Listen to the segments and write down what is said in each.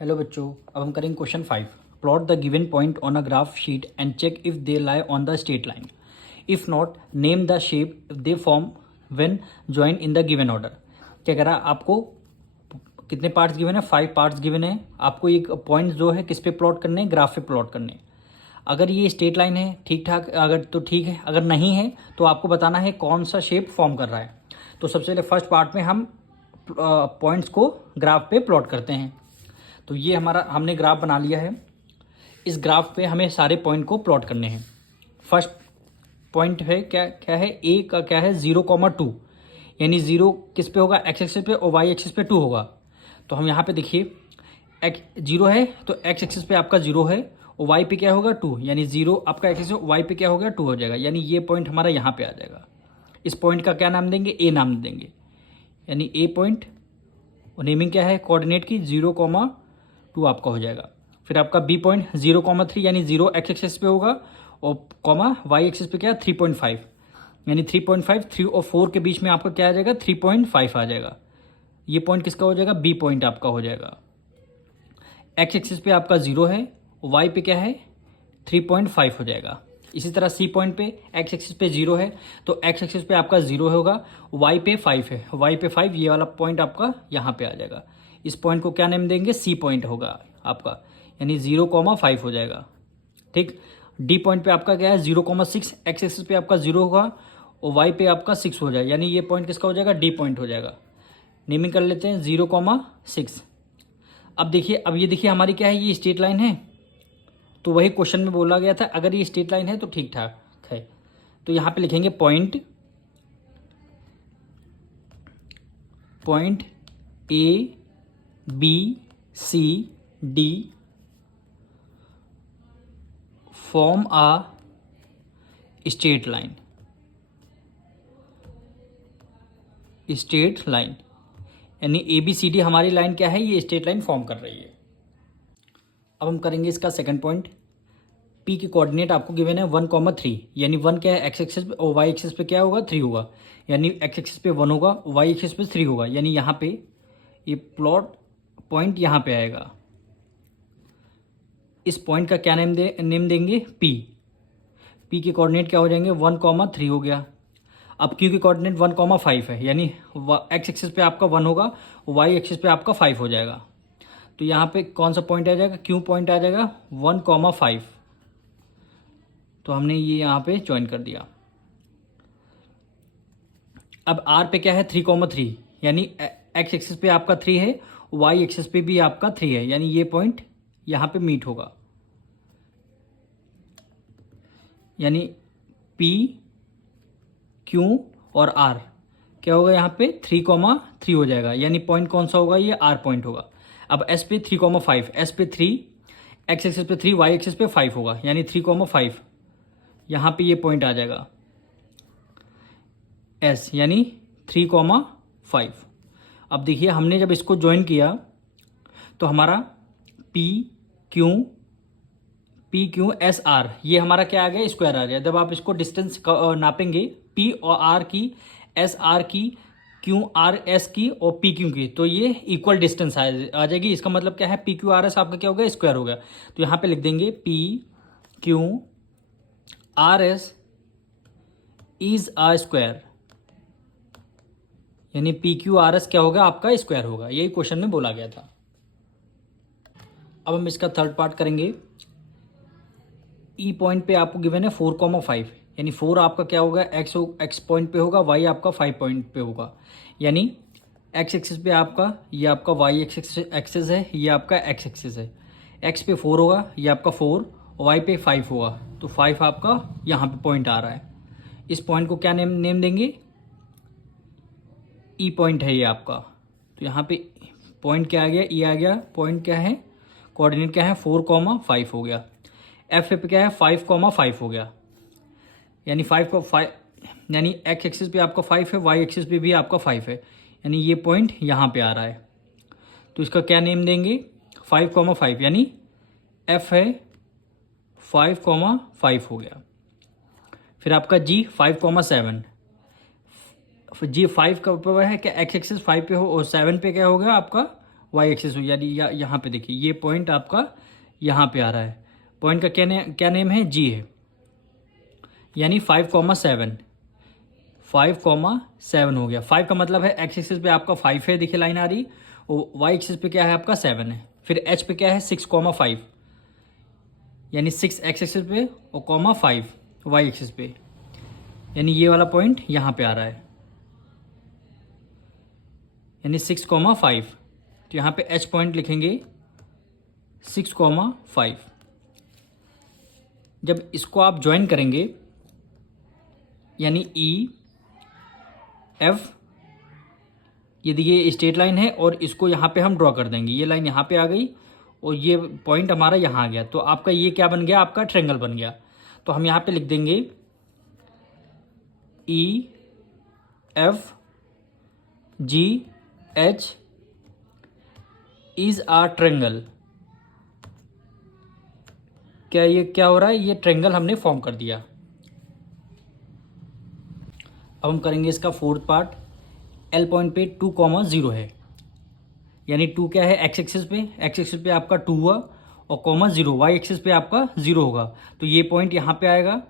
Hello बच्चों, अब हम करेंगे question 5। Plot the given point on a graph sheet and check if they lie on the straight line. If not, name the shape they form when join in the given order. क्या कह रहा है आपको? कितने parts given है? 5 parts given है। आपको एक पॉइंट जो है किस पे प्लॉट करने हैं? ग्राफ पे प्लॉट करने हैं। अगर ये स्ट्रेट लाइन है ठीक ठाक, अगर तो ठीक है, अगर नहीं है तो आपको बताना है कौन सा शेप फॉर्म कर रहा है। तो सबसे पहले फर्स्ट पार्ट में हम पॉइंट्स को ग्राफ पे प्लॉट करते हैं। तो ये हमारा हमने ग्राफ बना लिया है। इस ग्राफ पे हमें सारे पॉइंट को प्लॉट करने हैं। फर्स्ट पॉइंट है क्या क्या है? ए का क्या है? 0,2, यानी 0 किस पे होगा? एक्स एक्सिस पे, और वाई एक्सिस पे 2 होगा। तो हम यहाँ पे देखिए, एक्स 0 है तो एक्स एक्सिस पे आपका 0 है, और वाई पे क्या होगा? 2, यानी 0 आपका एक्सिस है, वाई पे क्या हो गया? 2 हो जाएगा, यानी ये पॉइंट हमारा यहाँ पे आ जाएगा। इस पॉइंट का क्या नाम देंगे? ए नाम देंगे, यानी ए पॉइंट। और नेमिंग क्या है कोऑर्डिनेट की? 0,2 आपका हो जाएगा। फिर आपका बी पॉइंट 0,3, यानी 0 एक्स एक्सिस पे होगा, और कॉमा वाई एक्सिस पे क्या है? 3.5, यानी 3.5, 3 और 4 के बीच में आपका क्या आ जाएगा? 3.5 आ जाएगा। ये पॉइंट किसका हो जाएगा? बी पॉइंट आपका हो जाएगा। एक्स एक्सिस पे आपका 0 है, वाई पे क्या है? 3.5 हो जाएगा। इसी तरह सी पॉइंट पे एक्स एक्सिस पे 0 है, तो एक्स एक्सिस पे आपका 0 होगा, वाई पे 5 है, वाई पे 5, ये वाला पॉइंट आपका यहाँ पे आ जाएगा। इस पॉइंट को क्या नेम देंगे? सी पॉइंट होगा आपका, यानी 0,5 हो जाएगा। ठीक। डी पॉइंट पे आपका क्या है? 0,6, एक्स एक्सिस पे आपका 0 होगा, और वाई पे आपका 6 हो जाएगा, यानी ये पॉइंट किसका हो जाएगा? डी पॉइंट हो जाएगा। नेमिंग कर लेते हैं 0,6। अब देखिए, अब ये देखिए हमारी क्या है? ये स्ट्रेट लाइन है, तो वही क्वेश्चन में बोला गया था अगर ये स्ट्रेट लाइन है तो ठीक ठाक है। तो यहाँ पे लिखेंगे point A B C D form a straight line. Straight line यानी ए बी सी डी हमारी लाइन क्या है? ये स्ट्रेट लाइन फॉर्म कर रही है। अब हम करेंगे इसका सेकंड पॉइंट। पी की कोऑर्डिनेट आपको गिवन है 1,3, यानी 1 क्या है? एक्स एक्सिस पे, और वाई एक्सिस पे क्या होगा? 3 होगा, यानी एक्स एक्सिस पे 1 होगा, वाई एक्सिस पे 3 होगा, यानी यहाँ पे ये प्लॉट पॉइंट यहाँ पे आएगा। इस पॉइंट का क्या नेम देंगे? पी। पी के कोऑर्डिनेट क्या हो जाएंगे? 1,3 हो गया। अब क्यू की कोऑर्डिनेट 1,5 है, यानी एक्स एक्सिस पे आपका 1 होगा, वाई एक्सिस पे आपका 5 हो जाएगा। तो यहाँ पे कौन सा पॉइंट आ जाएगा? क्यू पॉइंट आ जाएगा 1,5। तो हमने ये यहाँ पे ज्वाइन कर दिया। अब आर पे क्या है? 3,3, यानी एक्स एक्सिस पे आपका 3 है, वाई एक्सिस पे भी आपका 3 है, यानी ये पॉइंट यहाँ पे मीट होगा, यानी पी क्यू और आर क्या होगा? यहाँ पे 3,3 हो जाएगा, यानी पॉइंट कौन सा होगा? ये आर पॉइंट होगा। अब एस पे 3,5, एस पे 3, एक्स एक्सिस पे 3, वाई एक्सिस पे 5 होगा, यानी 3,5, यहाँ पे ये पॉइंट आ जाएगा एस, यानी 3,5। अब देखिए हमने जब इसको ज्वाइन किया तो हमारा पी क्यू एस आर, ये हमारा क्या आ गया? स्क्वायर आ गया। जब आप इसको डिस्टेंस नापेंगे पी और आर की, एस आर की, क्यू आर एस की, और पी क्यू की, तो ये इक्वल डिस्टेंस आ जाएगी। इसका मतलब क्या है? पी क्यू आर एस आपका क्या हो गया? स्क्वायर हो गया। तो यहाँ पे लिख देंगे P Q R S is a square, यानी पी क्यू आर एस क्या होगा? आपका स्क्वायर होगा। यही क्वेश्चन में बोला गया था। अब हम इसका थर्ड पार्ट करेंगे। ई पॉइंट पे आपको गिवन है 4,5, यानी 4 आपका क्या होगा? एक्स पॉइंट पे होगा, वाई आपका 5 पॉइंट पे होगा, यानी एक्स एक्सिस पे आपका ये आपका वाई एक्सिस है, ये आपका एक्स एक्सिस है। एक्स पे 4 होगा, ये आपका 4, वाई पे 5 होगा, तो 5 आपका यहाँ पे पॉइंट आ रहा है। इस पॉइंट को क्या नेम देंगे? ई पॉइंट है ये आपका। तो यहाँ पे पॉइंट क्या आ गया? ई आ गया। पॉइंट क्या है? कोऑर्डिनेट क्या है? 4,5 हो गया। एफ पे क्या है? 5,5 हो गया, यानी 5 यानी एक्स एक्सिस पे आपका 5 है, वाई एक्सिस पे भी आपका 5 है, यानी ये पॉइंट यहाँ पे आ रहा है। तो इसका क्या नेम देंगे? 5,5, यानी एफ है 5,5 हो गया। फिर आपका जी 5,7, जी 5 का ऊपर है क्या? एक्स एक्सिस 5 पे हो, और 7 पे क्या हो गया आपका? वाई एक्सिस यानी यहाँ पे देखिए ये पॉइंट आपका यहाँ पे आ रहा है। पॉइंट का क्या नेम है, जी है, यानी 5,7 5,7 हो गया। 5 का मतलब है एक्स एक्सिस पे आपका 5 है, देखिए लाइन आ रही, और वाई एक्सिस पे क्या है आपका 7 है। फिर एच पे क्या है 6,5, यानी 6 एक्स एक्सिस पे और 5 वाई एक्सिस पे, यानी ये वाला पॉइंट यहाँ पे आ रहा है, यानी 6,5। तो यहाँ पे एच पॉइंट लिखेंगे 6,5। जब इसको आप ज्वाइन करेंगे यानी ई एफ, ये देखिए स्ट्रेट लाइन है और इसको यहाँ पे हम ड्रॉ कर देंगे। ये लाइन यहाँ पे आ गई और ये पॉइंट हमारा यहाँ आ गया, तो आपका ये क्या बन गया, आपका ट्रायंगल बन गया। तो हम यहाँ पे लिख देंगे E F G H is a triangle. क्या ये क्या हो रहा है, ये ट्रायंगल हमने फॉर्म कर दिया। अब हम करेंगे इसका फोर्थ पार्ट। एल पॉइंट पे 2,0 है, यानी 2 क्या है एक्स एक्सिस पे, एक्स एक्सिस पे आपका 2 हुआ और 0 वाई एक्सिस पे आपका 0 होगा। तो ये पॉइंट यहाँ पे आएगा,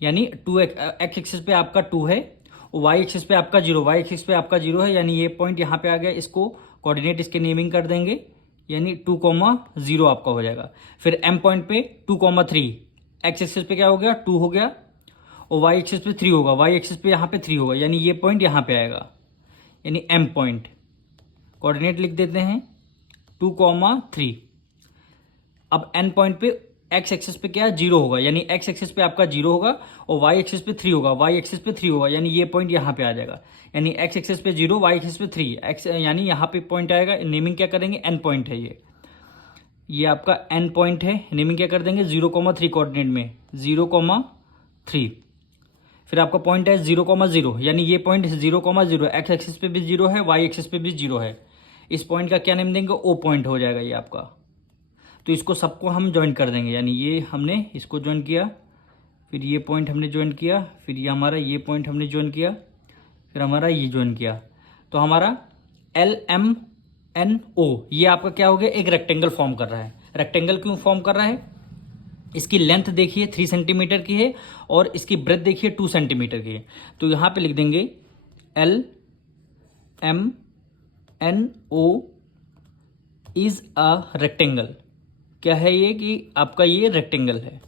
यानी 2 एक्स एक्सिस पे आपका 2 है और वाई एक्सिस पे आपका 0, वाई एक्सिस पे आपका 0 है, यानी ये पॉइंट यहाँ पे आ गया। इसको कोऑर्डिनेट इसके नेमिंग कर देंगे, यानी 2,0 आपका हो जाएगा। फिर एम पॉइंट पे 2,3 एक्स एक्सिस पे क्या हो गया 2 हो गया और वाई एक्सिस पे 3 होगा, वाई एक्सिस पे यहाँ पे 3 होगा, यानी ये पॉइंट यहाँ पे आएगा, यानी एम पॉइंट। कोऑर्डिनेट लिख देते हैं 2,3। अब एन पॉइंट पे एक्स एक्सिस पे क्या 0 होगा, यानी एक्स एक्सिस पे आपका 0 होगा और वाई एक्सिस पे 3 होगा, वाई एक्सिस पे 3 होगा, यानी ये पॉइंट यहाँ पे आ जाएगा। यानी एक्स एक्सिस पे 0, वाई एक्सिस पे 3 एक्स, यानी यहाँ पे पॉइंट आएगा। नेमिंग क्या करेंगे, एन पॉइंट है ये आपका एन पॉइंट है। नेमिंग क्या कर देंगे 0,3 कोऑर्डिनेट में 0,3। फिर आपका पॉइंट है 0,0, यानी ये पॉइंट 0,0 एक्स एक्सिस पे भी 0 है, वाई एक्सिस पे भी 0 है। इस पॉइंट का क्या नेम देंगे, ओ पॉइंट हो जाएगा ये आपका। तो इसको सबको हम ज्वाइन कर देंगे, यानी ये हमने इसको ज्वाइन किया, फिर ये पॉइंट हमने ज्वाइन किया, फिर ये हमारा ये पॉइंट हमने ज्वाइन किया, फिर हमारा ये ज्वाइन किया। तो हमारा एल एम एन ओ ये आपका क्या हो गया, एक रेक्टेंगल फॉर्म कर रहा है। रेक्टेंगल क्यों फॉर्म कर रहा है, इसकी लेंथ देखिए 3 सेंटीमीटर की है और इसकी ब्रेथ देखिए 2 सेंटीमीटर की है। तो यहाँ पे लिख देंगे L M N O is a rectangle. क्या है ये, कि आपका ये रेक्टेंगल है।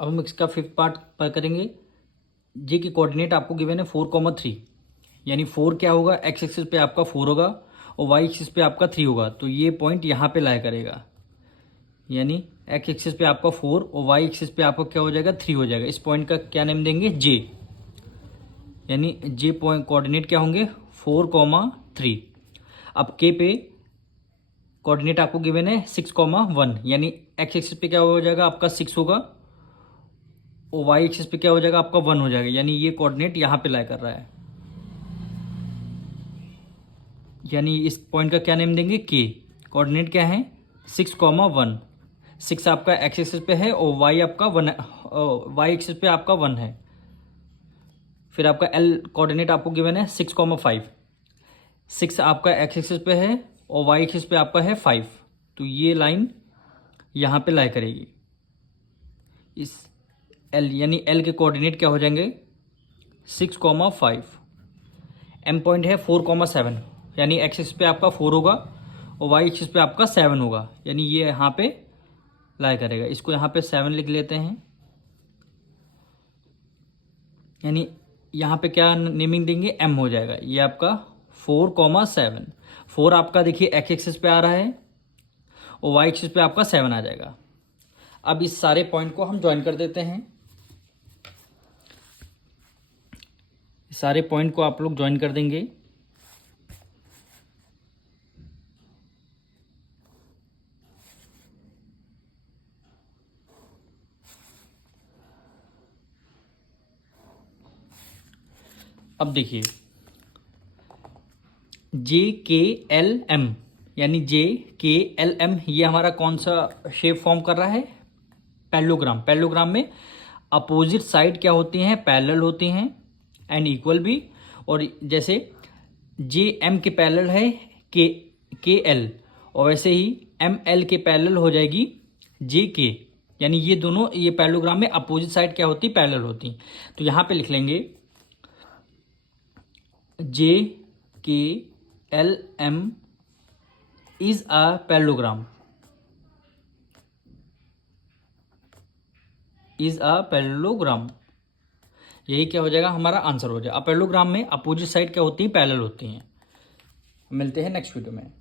अब हम इसका फिफ्थ पार्ट पर करेंगे। जे की कोऑर्डिनेट आपको गिवन है 4,3, यानी 4 क्या होगा, एक्स एक्सिस पे आपका 4 होगा और वाई एक्सिस पे आपका 3 होगा। तो ये पॉइंट यहाँ पे लाया करेगा, यानी एक्स एक्सिस पे आपका 4 और वाई एक्सिस पे आपका क्या हो जाएगा 3 हो जाएगा। इस पॉइंट का क्या नेम देंगे, जे, यानी जे पॉइंट कोऑर्डिनेट क्या होंगे 4,3। अब के पे कोऑर्डिनेट आपको गिवन है 6,1, यानी एक्स एक्सिस पे क्या हो जाएगा आपका 6 होगा और वाई एक्सिस पे क्या हो जाएगा आपका 1 हो जाएगा, यानी ये कोऑर्डिनेट यहाँ पे लाई कर रहा है। यानी इस पॉइंट का क्या नेम देंगे, के। कोऑर्डिनेट क्या है 6,1। 6 आपका एक्स एक्सिस पे है और वाई आपका 1, वाई एक्सिस पे आपका 1 है। फिर आपका एल कोऑर्डिनेट आपको गिवन है 6,5। 6 आपका एक्स एक्सिस पे है और वाई एक्सिस पे आपका है 5। तो ये लाइन यहाँ पे लाई करेगी। इस एल, यानी एल के कोऑर्डिनेट क्या हो जाएंगे 6,5। एम पॉइंट है 4,7, यानी एक्स एक्सिस पे आपका 4 होगा और वाई एक्सिस पे आपका 7 होगा, यानी ये यहाँ पे लाई करेगा। इसको यहाँ पे 7 लिख लेते हैं, यानी यहाँ पे क्या नेमिंग देंगे, एम हो जाएगा। ये आपका 4,7। 4 आपका देखिए एक्स एक्सिस पे आ रहा है और वाई एक्सिस पे आपका 7 आ जाएगा। अब इस सारे पॉइंट को हम ज्वाइन कर देते हैं। सारे पॉइंट को आप लोग ज्वाइन कर देंगे। अब देखिए जे के एल एम, यानी जे के एल एम ये हमारा कौन सा शेप फॉर्म कर रहा है, पैरेललोग्राम। पैरेललोग्राम में अपोजिट साइड क्या होती हैं, पैरेलल होती हैं एंड इक्वल भी। और जैसे जे एम के पैरेलल है के एल, और वैसे ही एम एल के पैरेलल हो जाएगी जे के, यानी ये दोनों, ये पैरेललोग्राम में अपोजिट साइड क्या होती, पैरेलल होती। तो यहाँ पे लिख लेंगे J K L M is a parallelogram, is a parallelogram. यही क्या हो जाएगा, हमारा आंसर हो जाएगा। पैरेललोग्राम में अपोजिट साइड क्या होती है, पैरेलल होती हैं। मिलते हैं नेक्स्ट वीडियो में।